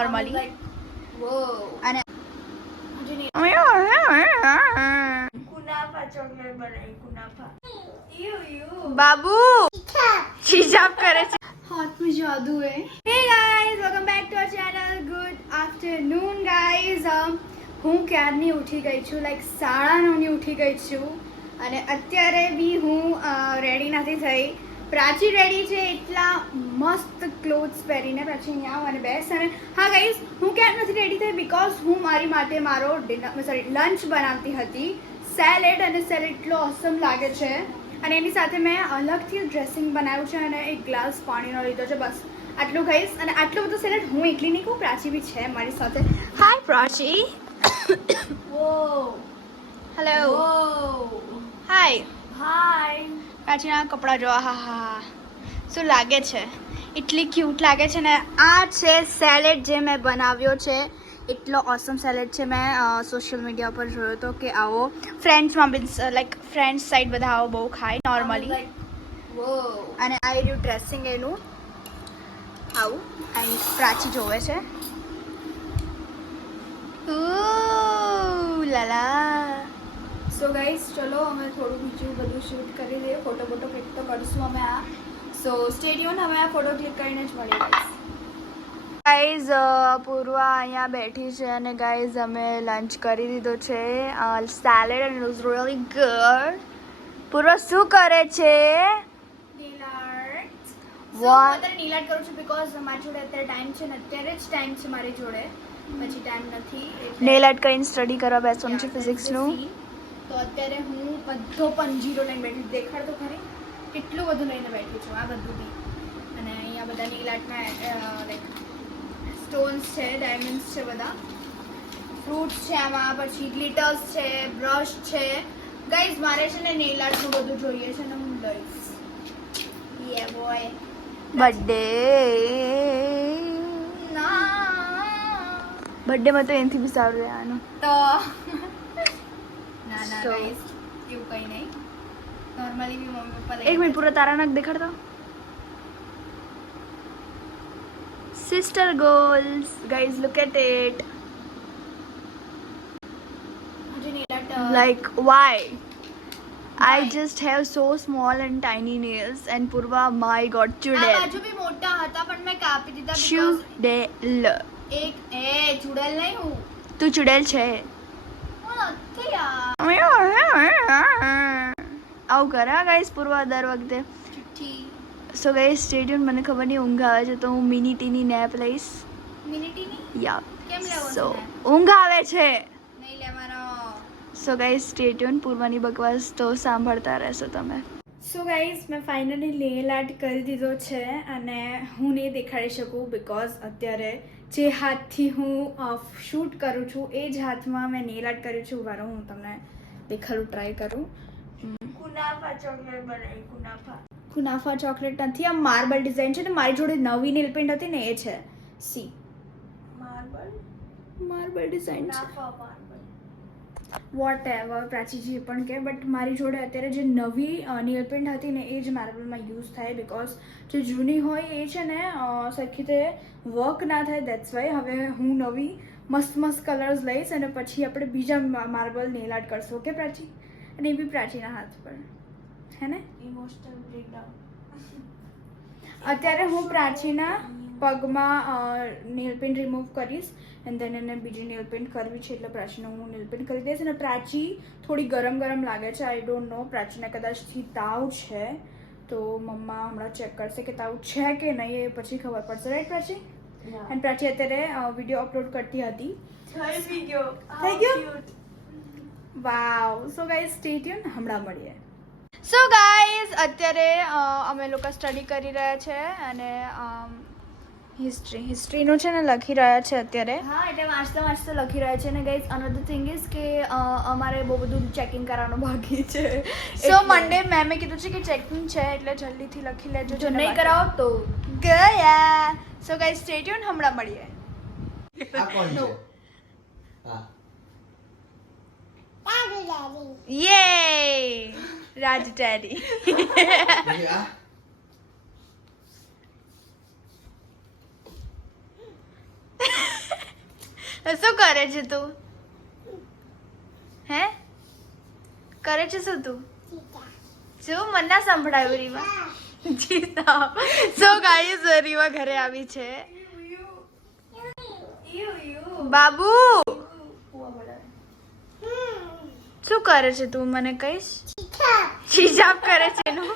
Normally અને બાબુ હિજાબ કરે છે हाथ में जादू है hey guys welcome back to our channel good afternoon guys હું ક્યારની ઉઠી ગઈ છું લાઈક 9:30 ની ઉઠી ગઈ છું અને અત્યારે બી હું રેડી નથી થઈ પ્રાચી રેડી છે એટલા મસ્ત ક્લોથ્સ પહેરીને પ્રાચી અહીંયા આવ અને બેસ અને હા ગાઈઝ હું ક્યાર નથી રેડી થઈ બીકોઝ હું મારી માટે મારો લંચ બનાવતી હતી સેલેડ અને સેલેડ એટલો ઓસમ લાગે છે અને એની સાથે મેં અલગથી ડ્રેસિંગ બનાવ્યું છે અને એક ગ્લાસ પાણીનો લીધો છે બસ આટલું ખાઈશ અને આટલું બધું સેલેડ હું એકલી નહીં કહું પ્રાચી બી છે મારી સાથે હાય પ્રાચી હેલો હાય હાય પ્રાચીના કપડાં જો હા હા શું લાગે છે એટલી ક્યુટ લાગે છે ને આ છે સેલેડ જે મેં બનાવ્યો છે એટલો ઓસમ સેલેડ છે મેં સોશિયલ મીડિયા પર જોયો હતો કે આવો ફ્રેન્ડ્સમાં મીન્સ લાઈક ફ્રેન્ડ્સ સાઈડ બધા આવો બહુ ખાય નોર્મલી અને આ રહ્યું ડ્રેસિંગ એનું આવું એન્ડ પ્રાચી જોવે છે લાલા સો ગાઈઝ ચલો અમે થોડું બીજું બધું શૂટ કરી દઈએ ફોટો ક્લિક તો કરીશું અમે આ સો સ્ટે ટ્યુન અમે આ ફોટો ક્લિક કરીને જ મળી ગાઈઝ પૂર્વા અહીંયા બેઠી છે અને ગાઈઝ અમે લંચ કરી દીધો છે salad and it was really good Purva શું કરે છે નીલ આર્ટ અત્યારે નીલ આર્ટ કરું છું બીકોઝ મારી જોડે અત્યારે ટાઈમ છે ને અત્યારે જ ટાઈમ છે મારી જોડે પછી ટાઈમ નથી નેલ આર્ટ કરીને સ્ટડી કરવા બેસવાનું છે ફિઝિક્સનું તો અત્યારે હું બધો પણ જીરો લઈને બેઠી દેખાડ તો ખરી કેટલું બધું લઈને બેઠી છું આ બધું બી અને અહીંયા બધા નેલ આર્ટના લાઈક સ્ટોન્સ છે ડાયમંડ્સ છે બધા ફ્રૂટ્સ છે આમાં પછી ગ્લિટર્સ છે બ્રશ છે ગાઈઝ મારે છે ને નેલ આર્ટનું બધું જોઈએ છે ને હું લઈશ યે બોય બર્થડે બર્થડે માં તો એનથી બી સારું રહેવાનું તો ના ના ગાઈસ એવું કંઈ નહીં નોર્મલી બી મમ્મી પપ્પા એક મિનિટ પૂરા તારા નાક દેખાડતો sister goals guys look at it like why I just have so small and tiny nails and Purva my god chudel આ બાજુ બી મોટા હતા પણ મેં કાપી દીધા બીકોઝ ચુડેલ એક એ ચુડેલ નહીં હું તું ચુડેલ છે નથી યાર આવું કરે ગાઈસ પૂર્વા દર વખતે સો ગાઈસ સ્ટે ટ્યુન મને ખબર નહીં ઊંઘ આવે છે તો હું મિની ટીની નેપ લઈશ મિની ટીની યા કેમ લેવો સો ઊંઘ આવે છે નહીં લેવાનો સો ગાઈસ સ્ટે ટ્યુન પૂર્વાની બકવાસ તો સાંભળતા રહેશો તમે સો ગાઈસ મેં ફાઇનલી નેલ આર્ટ કરી દીધો છે અને હું નહીં દેખાડી શકું બીકોઝ અત્યારે જે હાથથી હું શૂટ કરું છું એ જ હાથમાં મેં નેલ આર્ટ કર્યું છે વારો હું તમને દેખાડું ટ્રાય કરું કુનાફા ચોકલેટ બનાવી કુનાફા ચોકલેટ નથી આ માર્બલ ડિઝાઇન છે ને મારી જોડે નવી નેલ પેન્ટ હતી ને એ છે સી માર્બલ ડિઝાઇન છે વોટ એવર પ્રાચીજી પણ કે બટ મારી જોડે અત્યારે જે નવી નેલ પેન્ટ હતી ને એ જ માર્બલમાં યુઝ થાય બીકોઝ જે જૂની હોય એ છે ને સરખી રીતે વર્ક ના થાય દેટ્સ વાય હવે હું નવી મસ્ત મસ્ત કલર્સ લઈશ અને પછી આપણે બીજા માર્બલ નેલ આર્ટ કરશું ઓકે પ્રાચી અને એ બી પ્રાચીના હાથ પર હે ને ઇમોશનલ બ્રેકડાઉન અત્યારે હું પ્રાચીના પગમાં નેલ પેન્ટ રિમૂવ કરીશ એન્ડ દેન એને બીજી નેલ પેન્ટ કરવી છે એટલે પ્રાચીને હું નેલ પેન્ટ કરી દઈશ અને પ્રાચી થોડી ગરમ લાગે છે આઈ ડોન્ટ નો પ્રાચીને કદાચથી તાવ છે તો મમ્મા હમણાં ચેક કરશે કે તાવ છે કે નહીં એ પછી ખબર પડશે રાઈટ પ્રાચી એન્ડ પ્રાચી અત્યારે વિડીયો અપલોડ કરતી હતી થઈ ગયો વાવ સો ગાઈઝ સ્ટે ટ્યુન હમણાં મળીએ સો ગાઈઝ અત્યારે અમે લોકો સ્ટડી કરી રહ્યા છે અને હિસ્ટ્રીનું છે ને લખી રહ્યા છે અત્યારે હા એટલે વાંચતા લખી રહ્યા છે ને ગાઈઝ અનધર થિંગ ઇઝ કે અમારે બહુ બધું ચેકિંગ કરવાનું બાકી છે સો મંડે મેમે કીધું છે કે ચેકિંગ છે એટલે જલ્દીથી લખી લેજો જો નહીં કરાવો તો ગયા સો ગાઈઝ સ્ટે ટ્યુન હમણાં મળીએ યે રાજ ડેડી શું કરે છે તું? હે કરે છે શું તું? શું મને ના સંભળાયું રીવા? સો ગાઈસ રીવા ઘરે આવી છે. બાબુ શું કરે છે તું મને કહીશ? હિજાબ કરે છે એનું.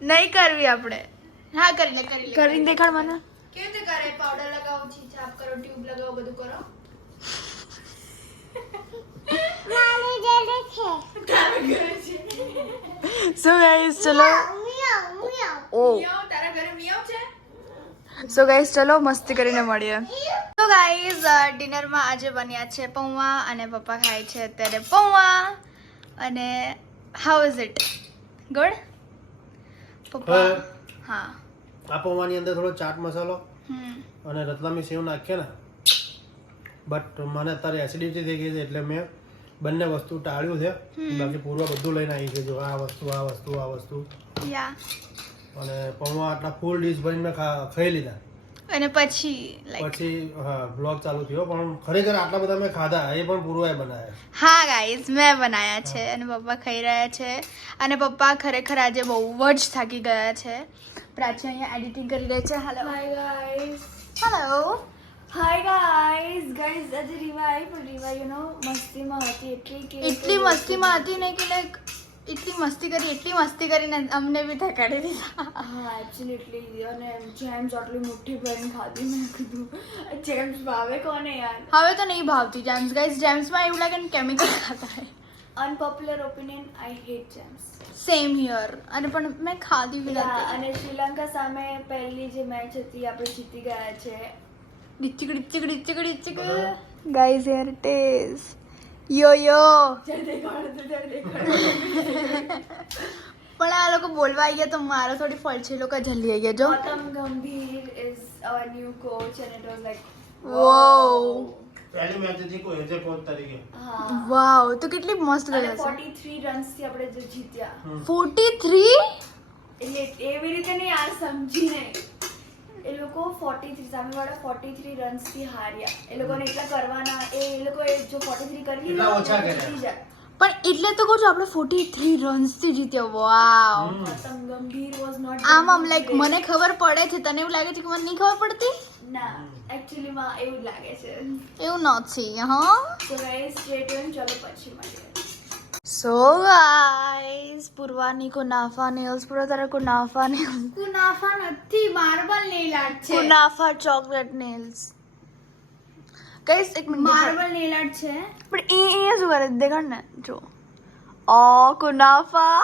નહીં કરવી આપણે. હા કરીને દેખાડ મને. કેવી રીતે કરે? પાવડર લગાવો, છીછાપ કરો, ટ્યુબ લગાવો, બધું કરો. સો ગાઈસ ચલો. તારા ઘરે મિયાવ છે? સો ગાઈસ ચલો મસ્તી કરીને મળીએ. તો ગાઈસ ડિનરમાં આજે બન્યા છે પૌવા અને પપ્પા ખાય છે અત્યારે પૌવા. અને હાઉ ઇઝ ઇટ? ગુડ? પપ્પા હા આ પૌવાની અંદર થોડો ચાટ મસાલો અને રતલામી સેવ નાખીએ ને, બટ મને અત્યારે એસિડિટી થઈ ગઈ છે એટલે મેં બંને વસ્તુ ટાળ્યું છે. બાકી પૂર્વ બધું લઈને આવી છે, જો આ વસ્તુ યા. અને પૌવા આટલા ફૂલ ડીશ ભરીને મેં ખાઈ લીધા. અને પછી હા બ્લોગ ચાલુ થયો, પણ ખરેખર આટલા બધા મેં ખાધા, એ પણ પૂર્વએ બનાવ્યા. હા ગાઈઝ મેં બનાવ્યા છે અને પપ્પા ખાઈ રહ્યા છે. અને પપ્પા ખરેખર આજે બહુ જ થાકી ગયા છે. પ્રાચી અહીંયા એડિટિંગ કરી રહી છે. Hello hi guys. Hi guys. આજે રીવા આવી, પણ રીવા યુ નો મસ્તીમાં હતી એટલી મસ્તીમાં હતી ને કે લાઈક એટલી મસ્તી કરીને અમને બી થકાડી દીધા. હા એબ્સોલ્યુટલી. અને જેમ્સ આટલી મુઠ્ઠી ભરીને ખાધી. મેં કીધું જેમ્સ ભાવે કોને યાર? હવે તો નહીં ભાવતી જેમ્સ ગાઈઝ. જેમ્સમાં એવું લાગે ને કેમિકલ ખાતા હોય. Unpopular opinion, I hate Gems. Same here. અને પણ મેં ખાધી બી નથી. અને શ્રીલંકા સામે પહેલી જે મેચ હતી આપણે જીતી ગયા છે. ડિચિક ગાઈઝ હિયર ઇટ ઇઝ. યો પણ આ લોકો બોલવા આવી ગયા તો મારો થોડી ફોલ્ટ છે. લોકો જલ્દી આવી ગયા. જો ગૌતમ ગંભીર is our new coach and it was like વાવ. પહેલી મેચ હતી કોઈ એઝ કોચ તરીકે. વાવ. તો કેટલી મસ્ત ગઈ હશે. 43 રન્સ થી આપણે જે જીત્યા. 43 એટલે એવી રીતે નહીં યાર, સમજીને. એ લોકો 43 સામેવાળા 43 રન્સ થી હાર્યા. એ લોકોને એટલા કરવાના, એ લોકોએ જો 43 કરી લીધા ઓછા કર્યા. પણ એટલે તો કહું છું આપણે 43 રન્સ થી જીત્યા. વાવ. ગૌતમ ગંભીર વોઝ નોટ. આમ લાઈક મને ખબર પડે છે, તને એવું લાગે છે કે મને નહીં ખબર પડતી? ના એક્ચ્યુઅલી માં એવું જ લાગે છે. એવું નથી. હા સો ગાઈસ સ્ટે ટ્યુન. ચલો પછી મળીએ. So guys, પૂર્વાની કુનાફા નેલ્સ. પૂરા તારા કુનાફા નેલ્સ. કુનાફા નથી, માર્બલ નેલ આર્ટ છે. કુનાફા ચોકલેટ નેલ્સ. ગાઈસ એક મિનિટ, માર્બલ નેલ આર્ટ છે. પણ એ શું કરે દેખાડ ને. જો ઓ કુનાફા.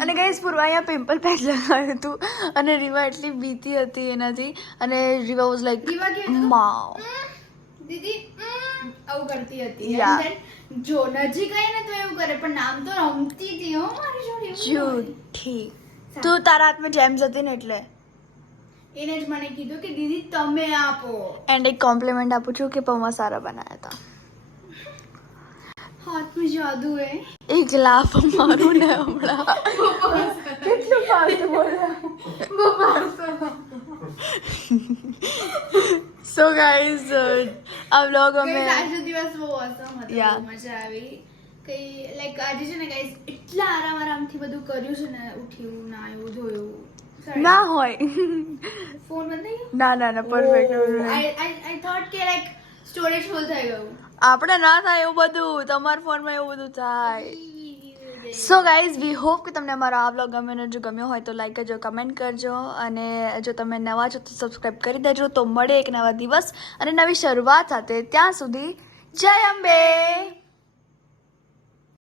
અને ગાઈસ પૂર્વા અહીંયા પિમ્પલ પેક લગાવ્યું હતું અને રીવા એટલી બીતી હતી એનાથી. અને રીવા વોઝ લાઈક માવ દીદી આવું કરતી હતી. જો નજીક આવી ને તો એવું કરે, પણ નામ તો રમતી હતી. હો મારી જોડે જૂઠી. તું તારા હાથમાં જેમ્સ હતી ને એટલે એને જ મને કીધું કે દીદી તમે આપો. એન્ડ એક કોમ્પ્લિમેન્ટ આપું છું કે પૌવા સારા બનાવ્યા હતા. હાથમાં જાદુ હે. એક લાફ મારું ને હમણાં. કેટલું ફાસ્ટ બોલ્યા. સો ગાઈઝ આ વ્લોગ અમે આજનો દિવસ બહુ ઓસમ હતો. મજા આવી. કઈ લાઈક આજે છે ને ગાઈઝ એટલા આરામથી બધું કર્યું છે ને. ઉઠ્યું, નાયું, ધોયું. ના હોય ફોન બંધ થઈ ગયો? ના પરફેક્ટ. આઈ થોટ કે લાઈક સ્ટોરેજ ફૂલ થઈ ગયું. આપણે ના થાય એવું બધું, તમારા ફોનમાં એવું બધું થાય. સો ગાઈઝ વી હોપ કે તમને અમારો આ વ્લોગ ગમ્યો હોય તો લાઈક કરજો, કમેન્ટ કરજો. અને જો તમે નવા છો તો સબસ્ક્રાઈબ કરી દેજો. તો મળે એક નવા દિવસ અને નવી શરૂઆત સાથે. ત્યાં સુધી જય અંબે.